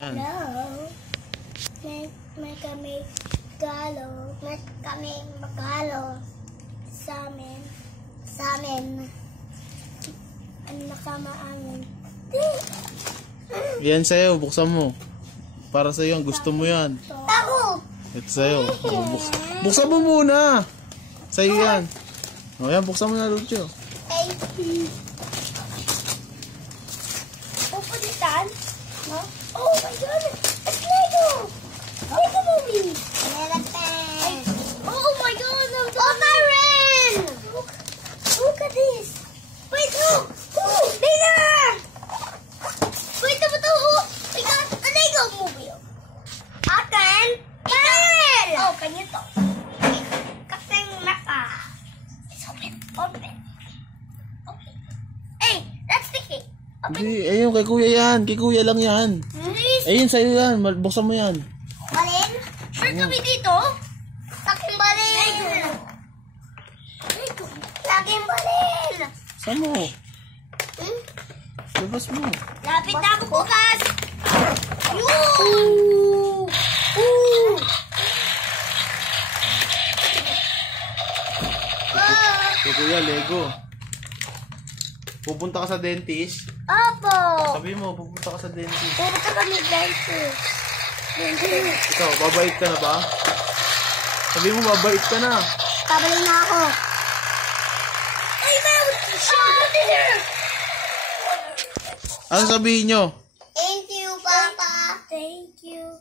Hello. May kami galo. May kami magalo sa amin. Ang nakama amin. Yan sa'yo, buksan mo. Para sa'yo, ang gusto mo yan. Ako! Ito sa'yo. Buksan mo muna. Sa'yo yan. O yan, buksan mo na, Lucio. Pupulitan? No? Oh my God! It's Lego! Lego movie! Elephant! Oh my God! Oh, Siren! Look at this! Wait, look! Oh, there! Wait, ito to! We got a Lego movie! Akin! Siren! Oh, kanya to. Kasing naka. It's open. Open. Okay. Hey, that's the key. Hindi, ayun, kay kuya yan. Kay kuya lang yan. Ayun, sa'yo yan. Buksan mo yan. Balin? Sure kami dito? Laking balin! Laking balin! Saan mo? Labas mo. Lapit na ako bukas! Yun! Kay kuya, Lego. Pupunta ka sa dentist. Opo! Sabi mo, pupunta ka sa dentist. Pupunta kami dentist. Ikaw, babait ka na ba? Sabi mo, babait ka na. Pabalik na ako. Ay, meron! Ano sabihin nyo? Thank you, Papa. Thank you.